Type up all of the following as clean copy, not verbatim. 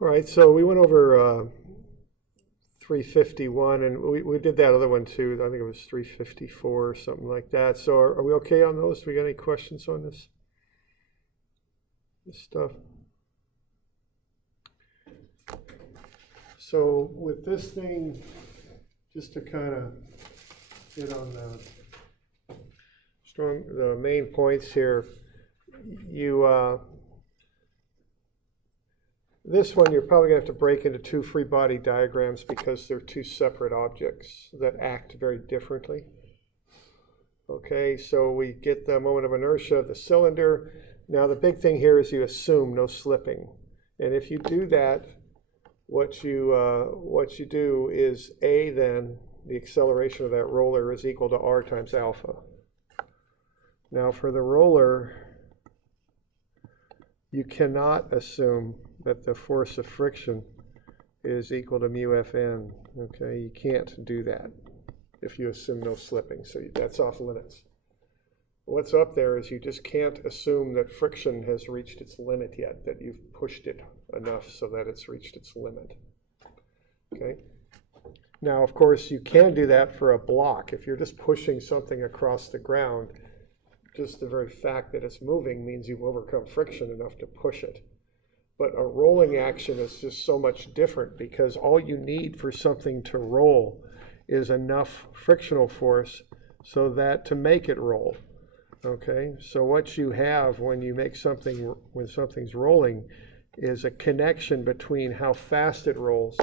All right, so we went over 351, and we did that other one too. I think it was 354 or something like that. So are we okay on those? Do we got any questions on this stuff? So with this thing, just to kind of hit on the main points here, this one you're probably going to have to break into two free body diagrams because they're two separate objects that act very differently. Okay, so we get the moment of inertia of the cylinder. Now the big thing here is you assume no slipping. And if you do that, what you do is A, then the acceleration of that roller is equal to R times alpha. Now for the roller, you cannot assume that the force of friction is equal to mu Fn. Okay, you can't do that if you assume no slipping. So that's off limits. What's up there is you just can't assume that friction has reached its limit yet, that you've pushed it enough so that it's reached its limit. Okay. Now, of course, you can do that for a block. If you're just pushing something across the ground, just the very fact that it's moving means you've overcome friction enough to push it. But a rolling action is just so much different because all you need for something to roll is enough frictional force so that to make it roll. Okay, so what you have when you make something, when something's rolling, is a connection between how fast it rolls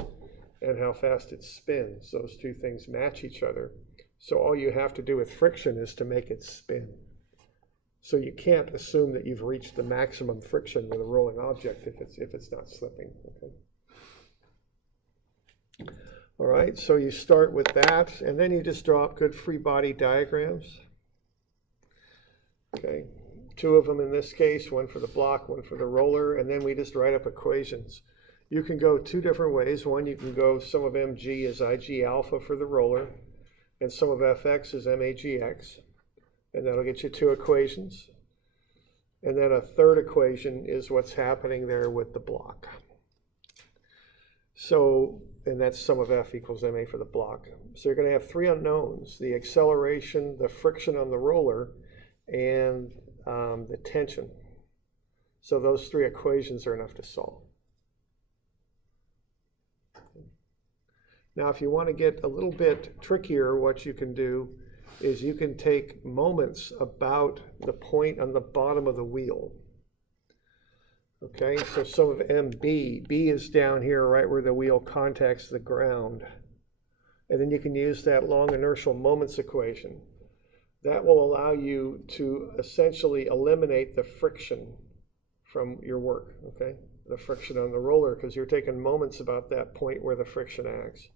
and how fast it spins. Those two things match each other. So all you have to do with friction is to make it spin. So you can't assume that you've reached the maximum friction with a rolling object if it's not slipping. Okay. All right, so you start with that, and then you just draw up good free body diagrams. Okay, two of them in this case, one for the block, one for the roller, and then we just write up equations. You can go two different ways. One, you can go sum of mg is ig alpha for the roller, and sum of fx is magx, and that'll get you two equations. And then a third equation is what's happening there with the block. So, and that's sum of f equals ma for the block. So you're going to have three unknowns: the acceleration, the friction on the roller, and the tension. So those three equations are enough to solve. Now if you want to get a little bit trickier, what you can do is you can take moments about the point on the bottom of the wheel. Okay, so sum of mb, b is down here right where the wheel contacts the ground. And then you can use that long inertial moments equation. That will allow you to essentially eliminate the friction from your work, okay? The friction on the roller, because you're taking moments about that point where the friction acts.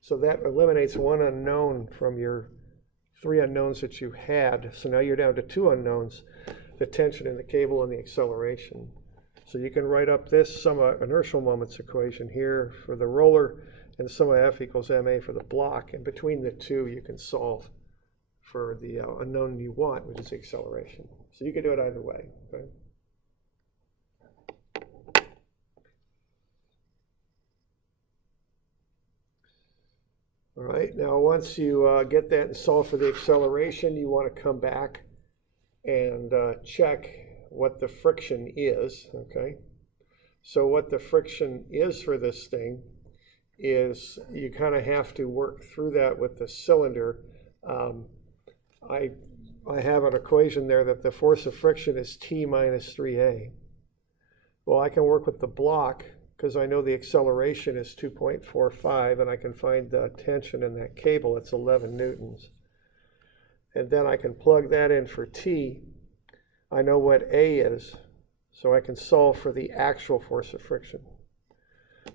So that eliminates one unknown from your three unknowns that you had. So now you're down to two unknowns, the tension in the cable and the acceleration. So you can write up this sum of inertial moments equation here for the roller and sum of f equals ma for the block. And between the two, you can solve for the unknown you want, which is the acceleration. So you can do it either way. Okay? All right, now once you get that and solve for the acceleration, you want to come back and check what the friction is, okay? So what the friction is for this thing is you kind of have to work through that with the cylinder. I have an equation there that the force of friction is T minus 3a. Well, I can work with the block because I know the acceleration is 2.45 and I can find the tension in that cable. It's 11 newtons. And then I can plug that in for T. I know what A is, so I can solve for the actual force of friction.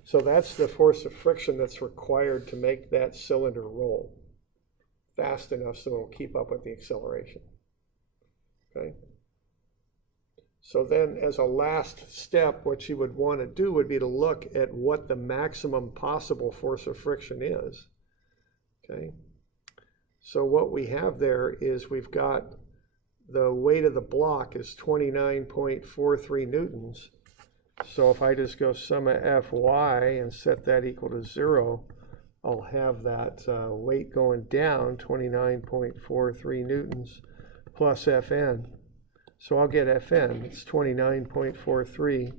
So that's the force of friction that's required to make that cylinder roll fast enough so it'll keep up with the acceleration. Okay? So then as a last step, what you would want to do would be to look at what the maximum possible force of friction is. Okay? So what we have there is we've got the weight of the block is 29.43 newtons, So if I just go sum of Fy and set that equal to 0, I'll have that weight going down 29.43 newtons plus Fn. So I'll get Fn, it's 29.43.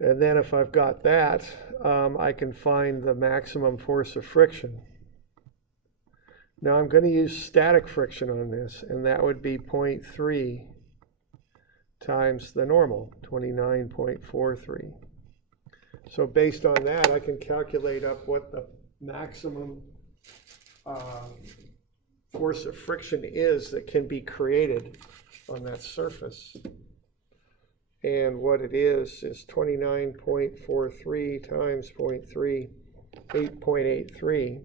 And then if I've got that, I can find the maximum force of friction. Now I'm going to use static friction on this, and that would be 0.3 times the normal, 29.43. So based on that, I can calculate up what the maximum force of friction is that can be created on that surface. And what it is 29.43 times 0.3, 8.83.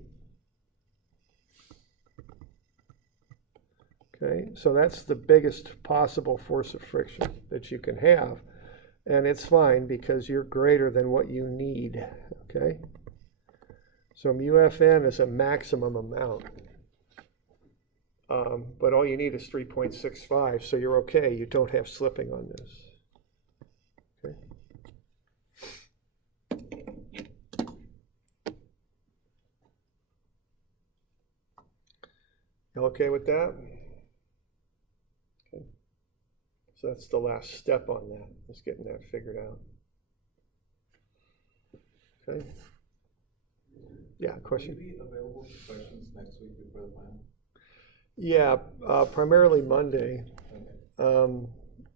Okay, so that's the biggest possible force of friction that you can have. And it's fine because you're greater than what you need, okay? So μFN is a maximum amount. But all you need is 3.65, so you're okay. You don't have slipping on this. Okay. You okay with that? Okay. So that's the last step on that, is getting that figured out. Okay. Yeah, question? Will you be available for questions next week before the final? Yeah, primarily Monday. Okay.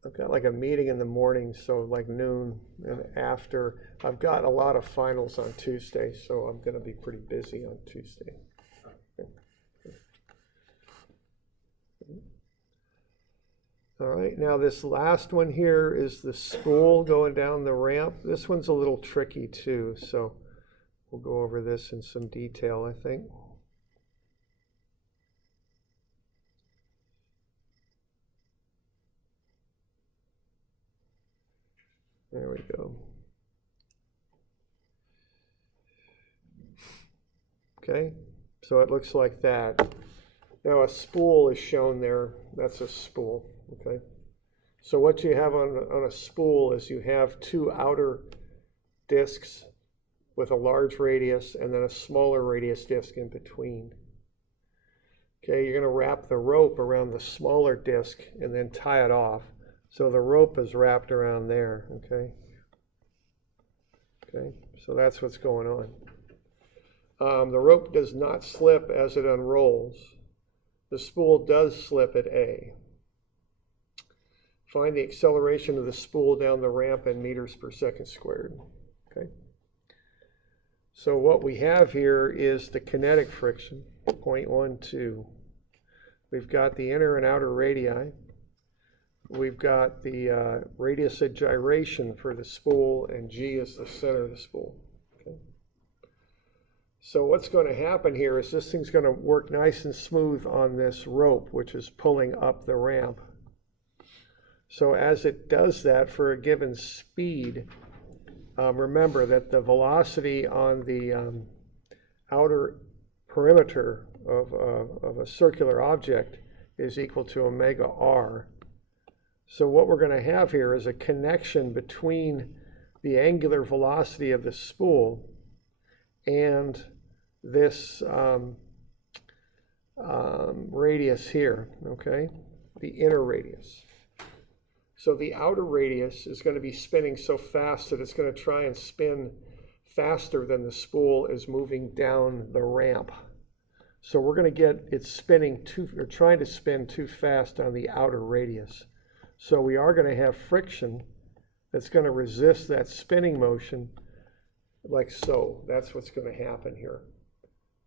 I've got like a meeting in the morning, so like noon and after. I've got a lot of finals on Tuesday, so I'm going to be pretty busy on Tuesday. Okay. All right, now this last one here is the spool going down the ramp. This one's a little tricky too, so we'll go over this in some detail, I think. There we go. Okay, so it looks like that. Now a spool is shown there. That's a spool, okay? So what you have on a spool is you have two outer discs with a large radius and then a smaller radius disc in between. Okay, you're going to wrap the rope around the smaller disc and then tie it off. So the rope is wrapped around there, okay? Okay, so that's what's going on. The rope does not slip as it unrolls. The spool does slip at A. Find the acceleration of the spool down the ramp in meters per second squared, okay? So what we have here is the kinetic friction, 0.12. We've got the inner and outer radii. We've got the radius of gyration for the spool, and G is the center of the spool. Okay. So what's going to happen here is this thing's going to work nice and smooth on this rope, which is pulling up the ramp. So as it does that for a given speed, remember that the velocity on the outer perimeter of a circular object is equal to omega r. So what we're going to have here is a connection between the angular velocity of the spool and this radius here, okay? The inner radius. So the outer radius is going to be spinning so fast that it's going to try and spin faster than the spool is moving down the ramp. So we're going to get it spinning trying to spin too fast on the outer radius. So we are going to have friction that's going to resist that spinning motion like so. That's what's going to happen here.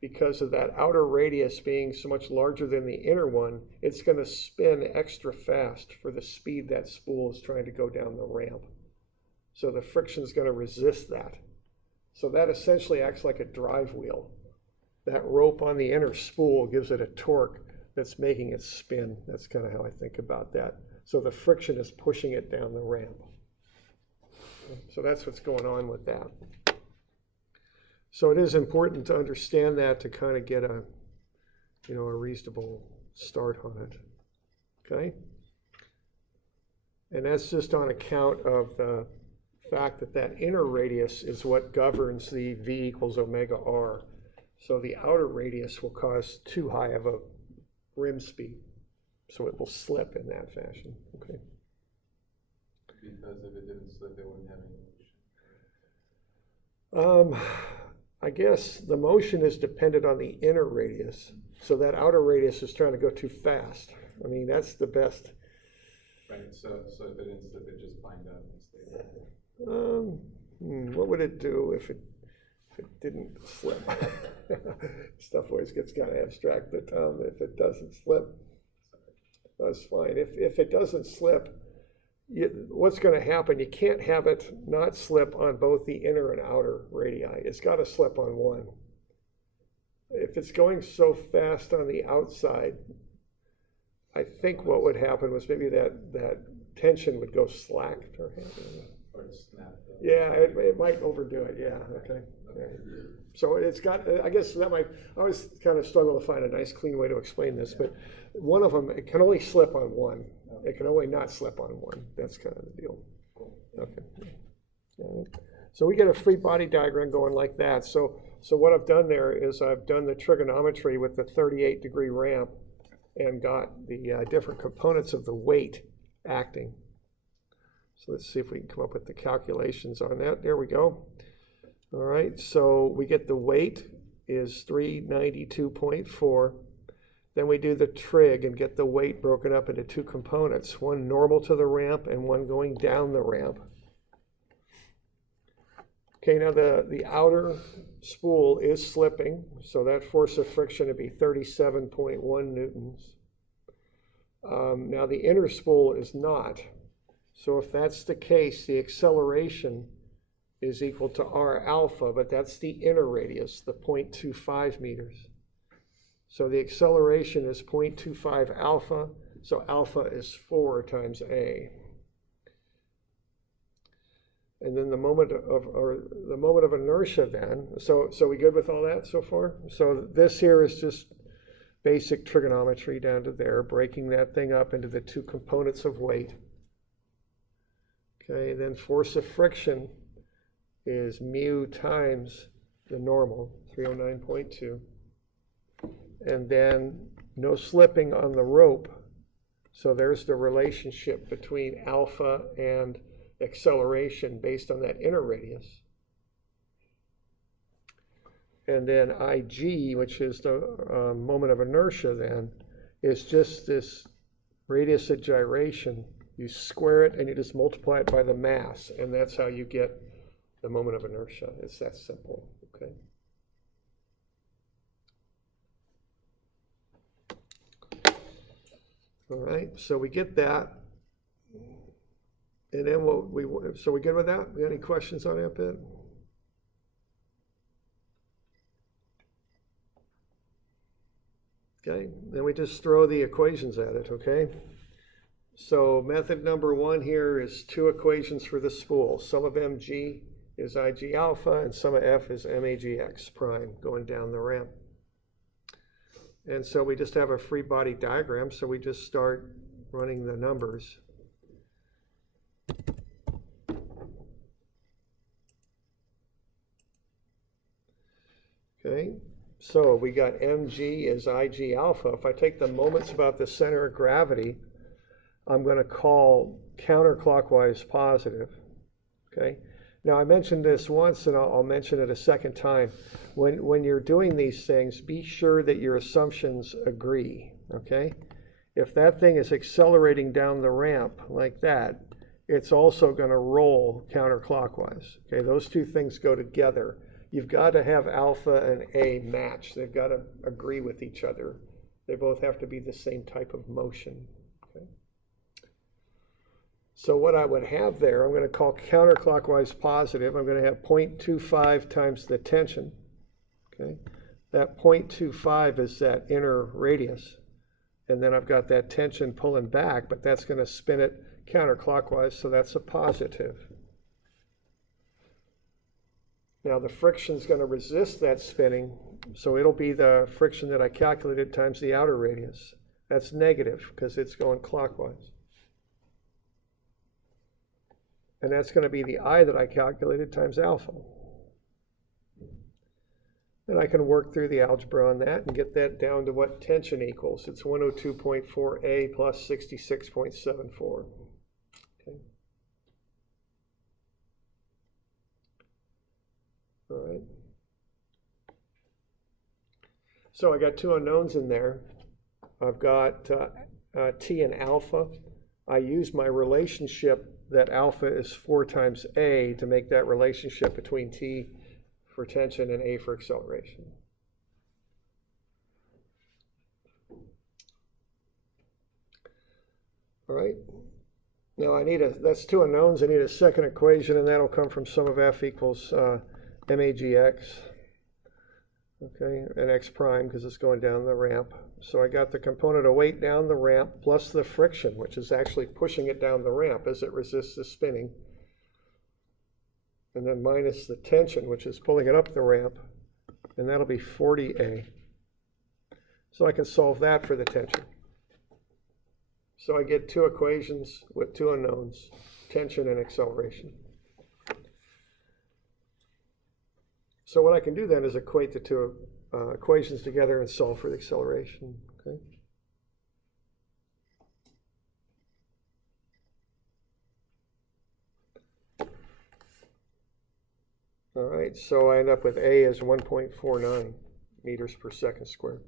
Because of that outer radius being so much larger than the inner one, it's going to spin extra fast for the speed that spool is trying to go down the ramp. So the friction is going to resist that. So that essentially acts like a drive wheel. That rope on the inner spool gives it a torque that's making it spin. That's kind of how I think about that. So the friction is pushing it down the ramp. So that's what's going on with that. So it is important to understand that to kind of get a reasonable start on it. Okay? And that's just on account of the fact that that inner radius is what governs the V equals omega R. So the outer radius will cause too high of a rim speed. So it will slip in that fashion, okay? Because if it didn't slip, it wouldn't have any motion. I guess the motion is dependent on the inner radius. So that outer radius is trying to go too fast. I mean, that's the best. Right, so if it didn't slip, it just bind up and stay there. What would it do if it didn't slip? Stuff always gets kind of abstract, but if it doesn't slip, that's fine. If it doesn't slip, what's going to happen? You can't have it not slip on both the inner and outer radii. It's got to slip on one. If it's going so fast on the outside, I think what would happen was maybe that tension would go slack. Or it snapped up. Yeah, it might overdo it. Yeah, okay. Yeah. So it's got, I guess that might, I always kind of struggle to find a nice clean way to explain this, but one of them, it can only slip on one. It can only not slip on one. That's kind of the deal. Okay. All right. So we get a free body diagram going like that. So what I've done there is I've done the trigonometry with the 38-degree ramp and got the different components of the weight acting. So let's see if we can come up with the calculations on that. There we go. All right, so we get the weight is 392.4. Then we do the trig and get the weight broken up into two components, one normal to the ramp and one going down the ramp. Okay, now the outer spool is slipping, so that force of friction would be 37.1 newtons. Now the inner spool is not. So if that's the case, the acceleration is equal to R alpha, but that's the inner radius, the 0.25 meters. So the acceleration is 0.25 alpha, so alpha is 4 times A. And then the moment of inertia then, so we good with all that so far? So this here is just basic trigonometry down to there, breaking that thing up into the two components of weight. Okay, then force of friction is mu times the normal, 309.2. And then no slipping on the rope. So there's the relationship between alpha and acceleration based on that inner radius. And then IG, which is the moment of inertia then, is just this radius of gyration. You square it and you just multiply it by the mass, and that's how you get the moment of inertia. It's that simple, okay? All right, so we get that. And then so we good with that? We got any questions on that bit? Okay, then we just throw the equations at it, okay? So method number one here is two equations for the spool. Sum of mg is ig alpha and sum of f is magx prime going down the ramp. And so we just have a free body diagram, so we just start running the numbers. Okay, so we got mg is ig alpha. If I take the moments about the center of gravity, I'm going to call counterclockwise positive. Okay, now I mentioned this once and I'll mention it a second time. When you're doing these things, be sure that your assumptions agree. Okay, if that thing is accelerating down the ramp like that, it's also going to roll counterclockwise. Okay, those two things go together. You've got to have alpha and A match. They've got to agree with each other. They both have to be the same type of motion. Okay? So what I would have there, I'm going to call counterclockwise positive. I'm going to have 0.25 times the tension. Okay? That 0.25 is that inner radius. And then I've got that tension pulling back, but that's going to spin it counterclockwise, so that's a positive. Now the friction is going to resist that spinning, so it'll be the friction that I calculated times the outer radius. That's negative because it's going clockwise. and that's going to be the I that I calculated times alpha. And I can work through the algebra on that and get that down to what tension equals. It's 102.4A plus 66.74. Okay. All right. So I got two unknowns in there. I've got T and alpha. I use my relationship that alpha is 4 times A to make that relationship between T for tension and A for acceleration. All right. Now that's two unknowns. I need a second equation, and that'll come from sum of F equals MAGX. Okay, and X prime because it's going down the ramp. So I got the component of weight down the ramp plus the friction, which is actually pushing it down the ramp as it resists the spinning. And then minus the tension, which is pulling it up the ramp, and that'll be 40A. So I can solve that for the tension. So I get two equations with two unknowns, tension and acceleration. So what I can do then is equate the two equations together and solve for the acceleration. Okay. All right, so I end up with A as 1.49 meters per second squared.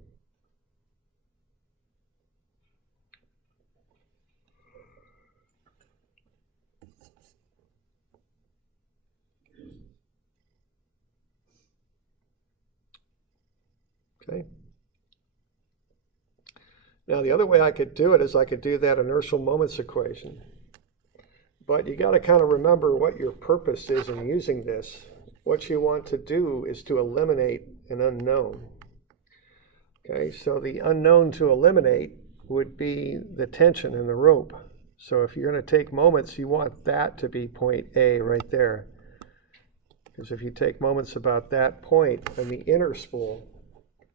Okay. Now the other way I could do it is I could do that inertial moments equation. But you got to kind of remember what your purpose is in using this. What you want to do is to eliminate an unknown. Okay, so the unknown to eliminate would be the tension in the rope. So if you're going to take moments, you want that to be point A right there. Because if you take moments about that point and the inner spool,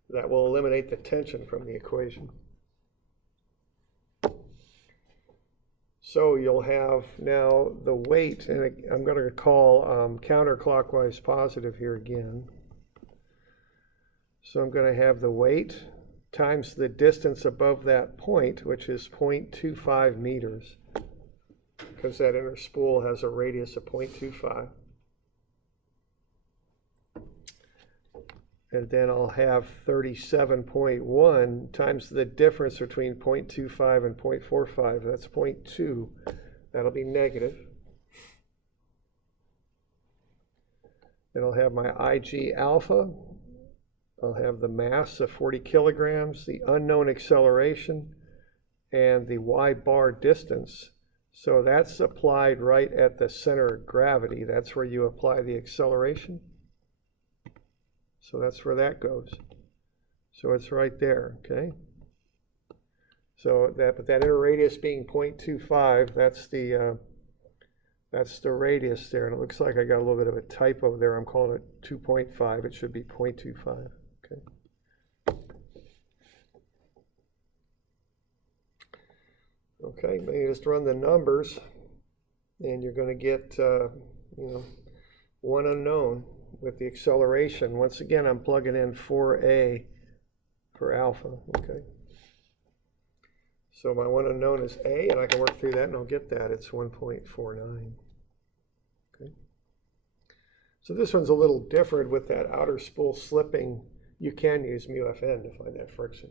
that will eliminate the tension from the equation. So you'll have now the weight, and I'm going to call counterclockwise positive here again. So I'm going to have the weight times the distance above that point, which is 0.25 meters, because that inner spool has a radius of 0.25. And then I'll have 37.1 times the difference between 0.25 and 0.45. That's 0.2. That'll be negative. Then I'll have my IG alpha. I'll have the mass of 40 kilograms, the unknown acceleration, and the Y bar distance. So that's applied right at the center of gravity. That's where you apply the acceleration. So that's where that goes. So it's right there, okay? So but that inner radius being 0.25, that's the radius there. And it looks like I got a little bit of a typo there. I'm calling it 2.5. It should be 0.25, okay? Okay, then you just run the numbers, and you're going to get, one unknown. With the acceleration, once again, I'm plugging in 4A for alpha, okay? So my one unknown is A, and I can work through that, and I'll get that. It's 1.49, okay? So this one's a little different with that outer spool slipping. You can use μFN to find that friction,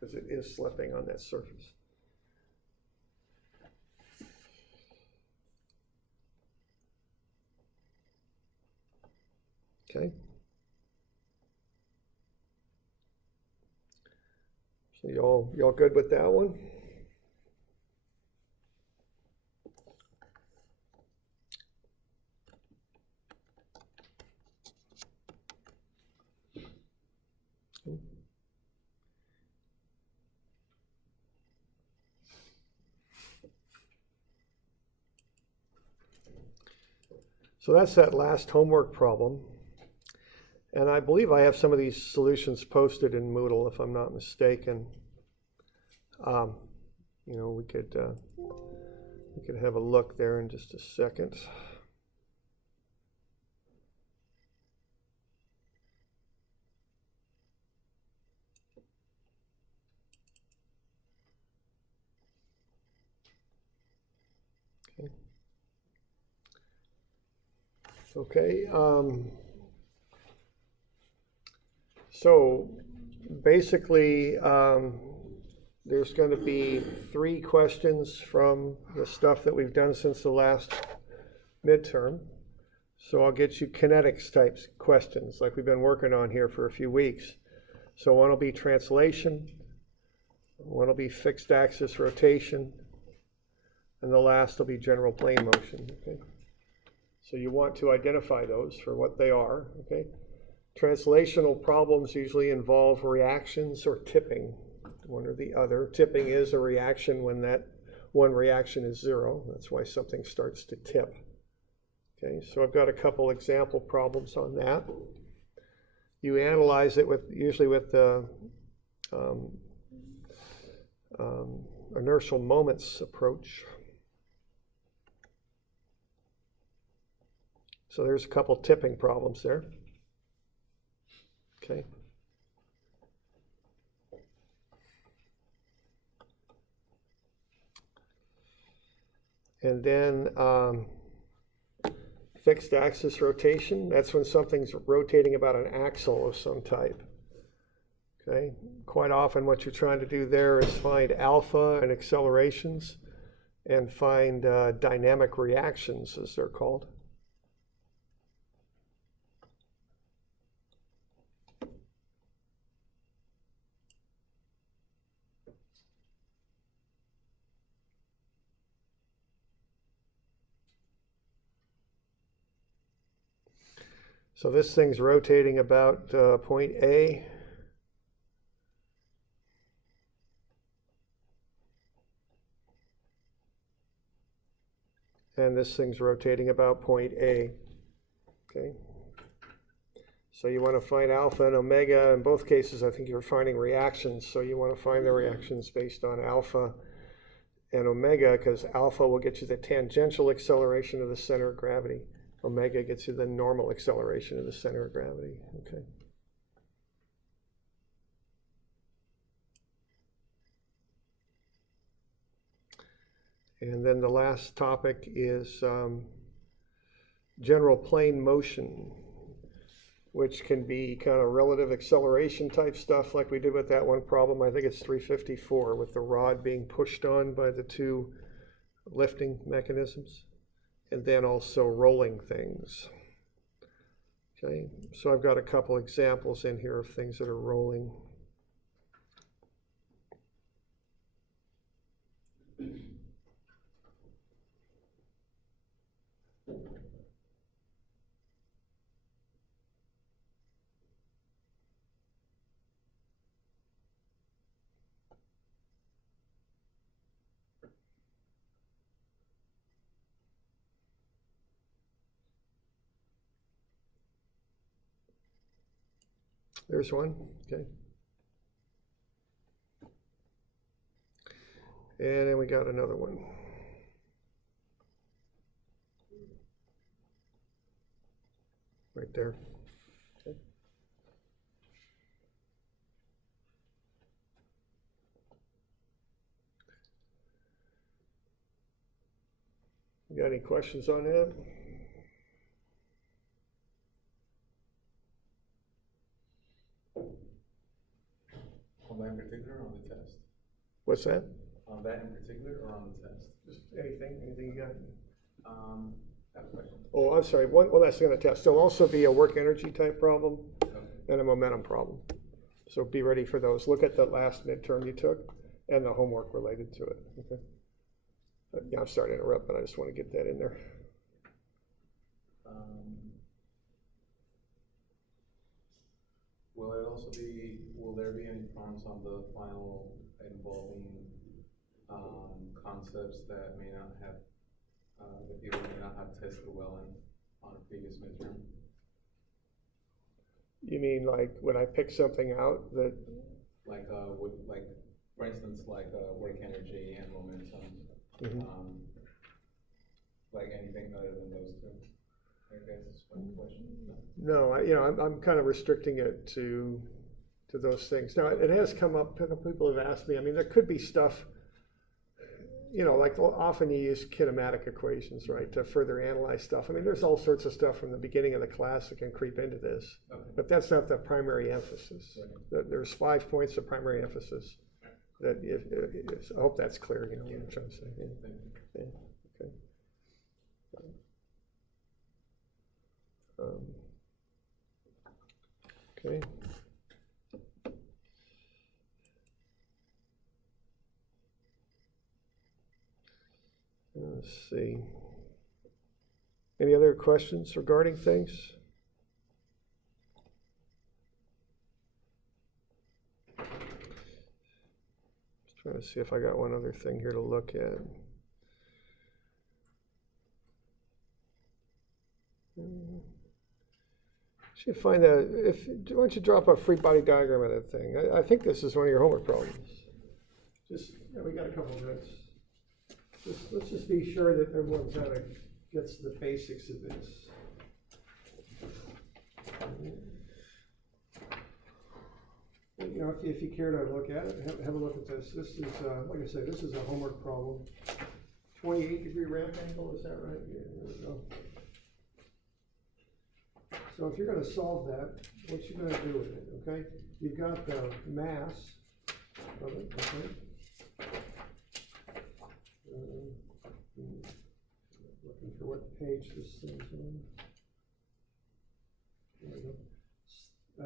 because it is slipping on that surface. Okay. So y'all good with that one? So that's that last homework problem. And I believe I have some of these solutions posted in Moodle, if I'm not mistaken. We could We can have a look there in just a second. Okay, so basically, there's going to be 3 questions from the stuff that we've done since the last midterm. So I'll get you kinetics type questions like we've been working on here for a few weeks. So one will be translation, one will be fixed axis rotation, and the last will be general plane motion. Okay. So you want to identify those for what they are, okay? Translational problems usually involve reactions or tipping, one or the other. Tipping is a reaction when that one reaction is 0. That's why something starts to tip. Okay, so I've got a couple example problems on that. You analyze it usually with the inertial moments approach. So there's a couple tipping problems there. Okay. And then fixed axis rotation, that's when something's rotating about an axle of some type. Okay. Quite often what you're trying to do there is find alpha and accelerations and find dynamic reactions, as they're called. So this thing's rotating about point A. And this thing's rotating about point A. Okay. So you want to find alpha and omega. In both cases, I think you're finding reactions. So you want to find the reactions based on alpha and omega, because alpha will get you the tangential acceleration of the center of gravity. Omega gets you the normal acceleration of the center of gravity. Okay. And then the last topic is general plane motion, which can be kind of relative acceleration type stuff like we did with that one problem. I think it's 354 with the rod being pushed on by the 2 lifting mechanisms. And then also rolling things. Okay, so I've got a couple examples in here of things that are rolling. There's one, okay. And then we got another one. Right there. Okay. You got any questions on that? On that in particular or on the test? What's that? On that in particular or on the test? Just anything you got? That question. Oh, I'm sorry, well, that's going to test. There'll also be a work energy type problem and a momentum problem. So be ready for those. Look at the last midterm you took and the homework related to it, okay? Yeah, I'm sorry to interrupt, but I just want to get that in there. Will there be any problems on the final involving concepts that may not have, that people may not have tested well on a previous midterm? You mean like when I pick something out that? Like, for instance, like work energy and momentum. like anything other than those two? I guess is my question. No, I'm kind of restricting it to those things. Now, it has come up, people have asked me, I mean, there could be stuff, like often you use kinematic equations, right, to further analyze stuff. I mean, there's all sorts of stuff from the beginning of the class that can creep into this, Okay. but that's not the primary emphasis. Right. There's 5 points of primary emphasis. That I hope that's clear, what I'm trying to say. Yeah. Thank you. Yeah. Okay. Okay. Let's see. Any other questions regarding things? Just trying to see if I got one other thing here to look at. Should find that why don't you drop a free body diagram of that thing? I think this is one of your homework problems. We got a couple of minutes. Let's just be sure that everyone kind of gets the basics of this. If you care to look at it, have a look at this. This is, like I said, this is a homework problem. 28-degree ramp angle, is that right? Yeah, there we go. So if you're going to solve that, what you're going to do with it, okay? You've got the mass of it, okay? Looking for what page this thing's on. There we go.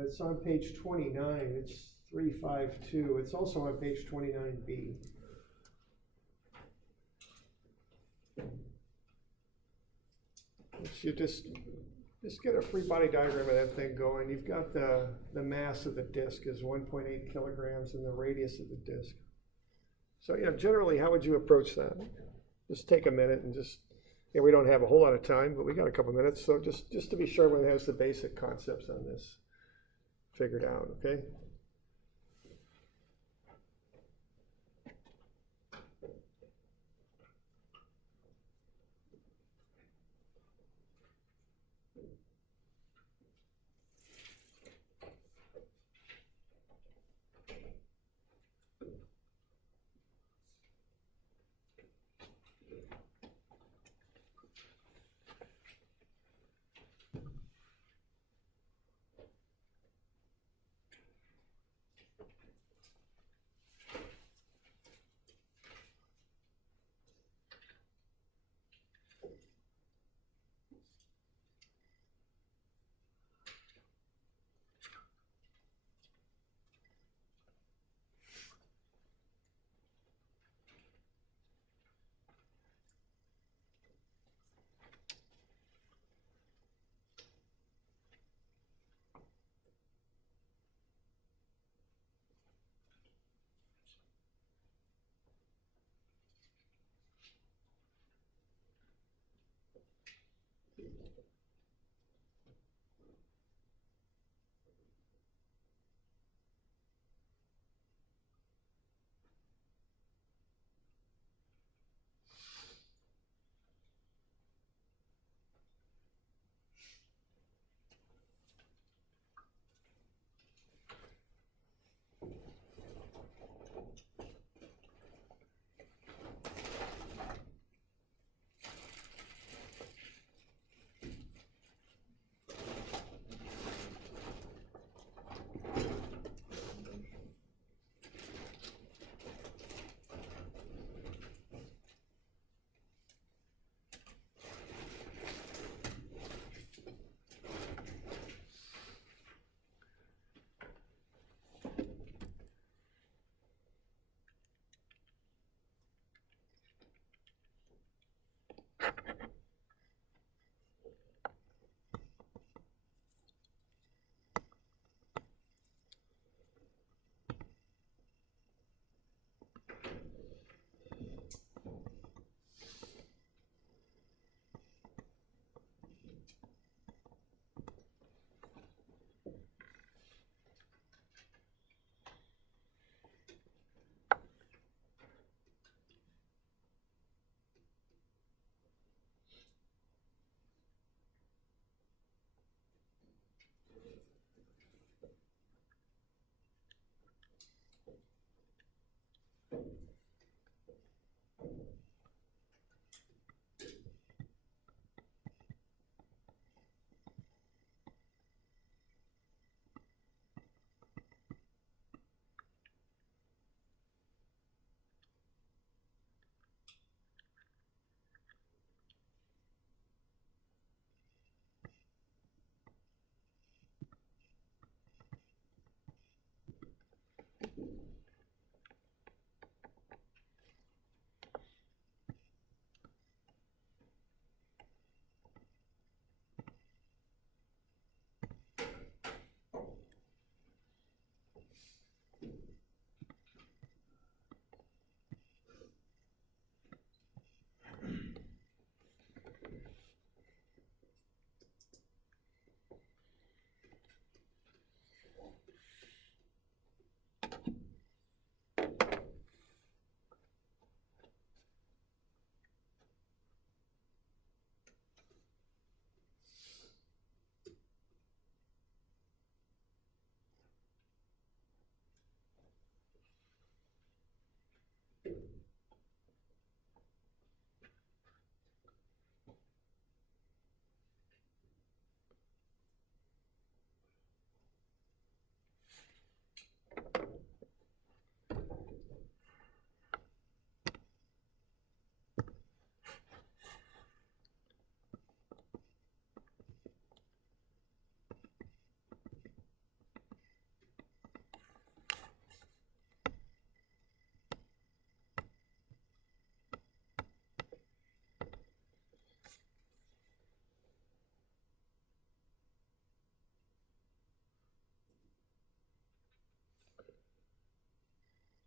It's on page 29. It's 352. It's also on page 29B. You just get a free body diagram of that thing going. You've got the mass of the disc is 1.8 kilograms and the radius of the disc. So generally, how would you approach that? Just take a minute and we don't have a whole lot of time, but we got a couple minutes. So just to be sure everyone has the basic concepts on this figured out, okay?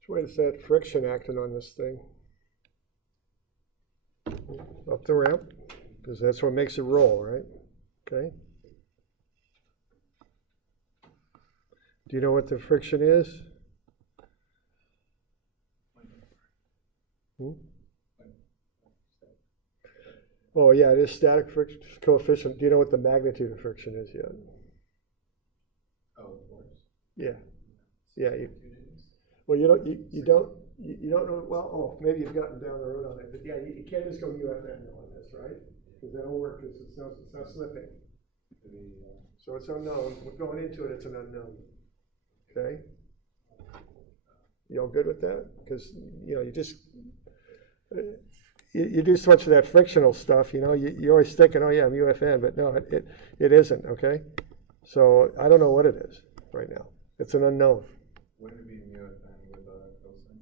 Which way is that friction acting on this thing? Up the ramp, because that's what makes it roll, right? Okay. Do you know what the friction is? Oh yeah, it is static friction coefficient. Do you know what the magnitude of friction is yet? Oh, of course. Yeah. Yeah. Well, you don't know. Well, oh, maybe you've gotten down the road on it, but yeah, you can't just go UFN on this, right? Because that'll work because it's not slipping. So it's unknown. We're going into it, it's an unknown. Okay. You all good with that? Because you just you do so much of that frictional stuff. You're always thinking, oh yeah, I'm UFN, but no, it isn't. Okay. So I don't know what it is right now. It's an unknown. Wouldn't it be UFN with a cosine?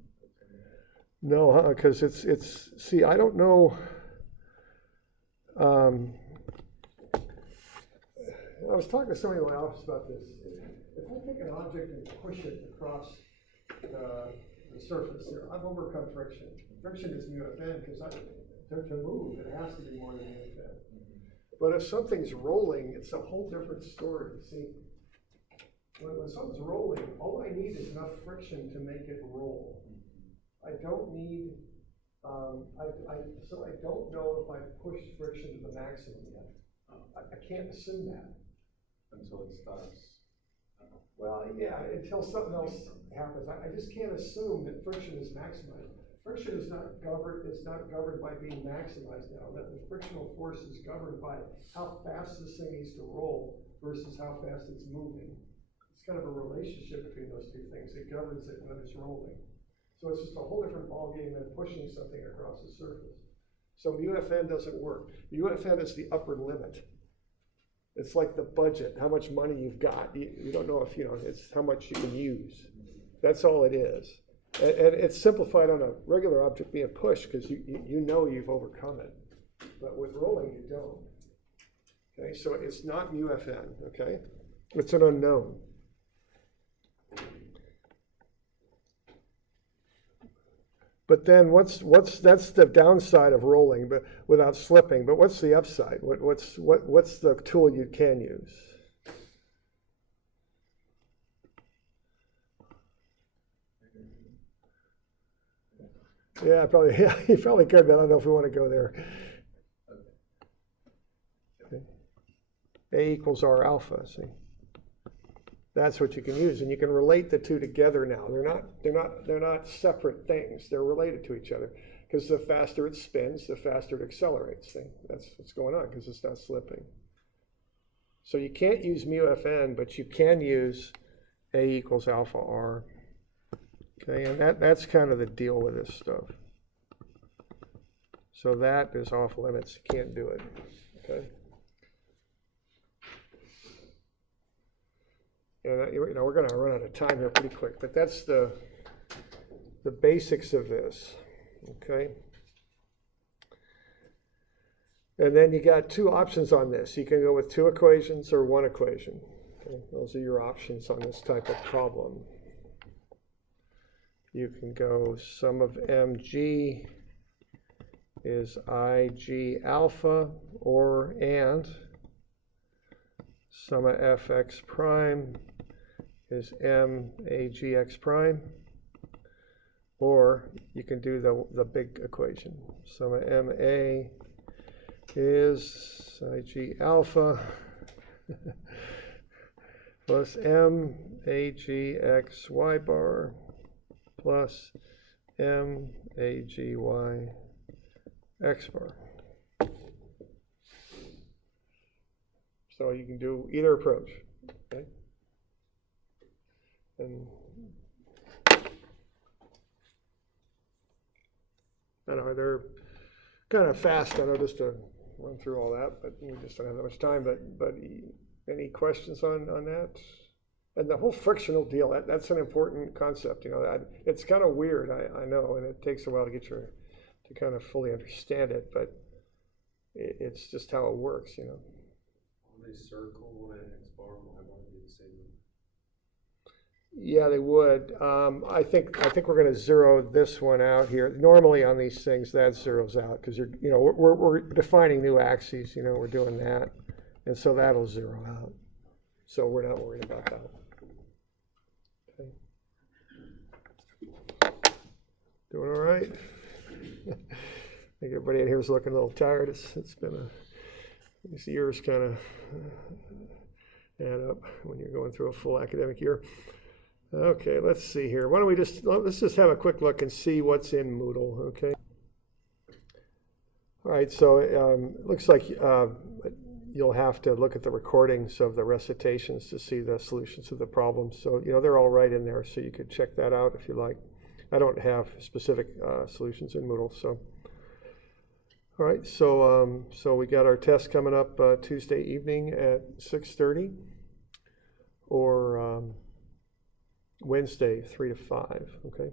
No, because it's. See, I don't know. I was talking to somebody in my office about this. If I take an object and push it across the surface there, I've overcome friction. Friction is MUFN because to move, it has to be more than MUFN. But if something's rolling, it's a whole different story. See, when something's rolling, all I need is enough friction to make it roll. I don't need, so I don't know if I've pushed friction to the maximum yet. I can't assume that. Until it stops. Well, yeah, until something else happens. I just can't assume that friction is maximized. Friction is not governed by being maximized now. That the frictional force is governed by how fast this thing needs to roll versus how fast it's moving. It's kind of a relationship between those two things. It governs it when it's rolling. So it's just a whole different ballgame than pushing something across the surface. So MUFN doesn't work. MUFN is the upper limit. It's like the budget, how much money you've got. You don't know if, it's how much you can use. That's all it is. And it's simplified on a regular object being pushed because you know you've overcome it. But with rolling, you don't. Okay, so it's not MUFN, okay? It's an unknown. But then that's the downside of rolling, but without slipping. But what's the upside? What's the tool you can use? Yeah, probably. Yeah, you probably could, but I don't know if we want to go there. Okay. A equals R alpha. See. That's what you can use, and you can relate the two together now. They're not separate things. They're related to each other because the faster it spins, the faster it accelerates. See? That's what's going on because it's not slipping. So you can't use MUFN, but you can use A equals alpha R. Okay, and that's kind of the deal with this stuff. So that is off limits. You can't do it. Okay. And we're going to run out of time here pretty quick, but that's the basics of this, okay? And then you got two options on this. You can go with two equations or one equation. Okay? Those are your options on this type of problem. You can go sum of mg is ig alpha and sum of fx prime is m a g x prime, or you can do the big equation. Sum of ma is ig alpha plus m a g x y bar plus m a g y x bar. So you can do either approach. Okay? And I know they're kind of fast, I know, just to run through all that, but we just don't have that much time. But any questions on that? And the whole frictional deal, that's an important concept. It's kind of weird, I know, and it takes a while to get to kind of fully understand it, but it's just how it works, They circle and X bar will be the same. Yeah, they would. I think we're gonna zero this one out here. Normally on these things, that zeroes out, because we're defining new axes, we're doing that. And so that'll zero out. So we're not worried about that. Okay. Doing all right? I think everybody in here is looking a little tired. It's been these years kind of add up when you're going through a full academic year. Okay, let's see here. Why don't we let's just have a quick look and see what's in Moodle, okay? All right, so it looks like you'll have to look at the recordings of the recitations to see the solutions to the problems. So, they're all right in there, so you could check that out if you like. I don't have specific solutions in Moodle, so. All right, so we got our test coming up Tuesday evening at 6:30 or Wednesday 3 to 5, okay?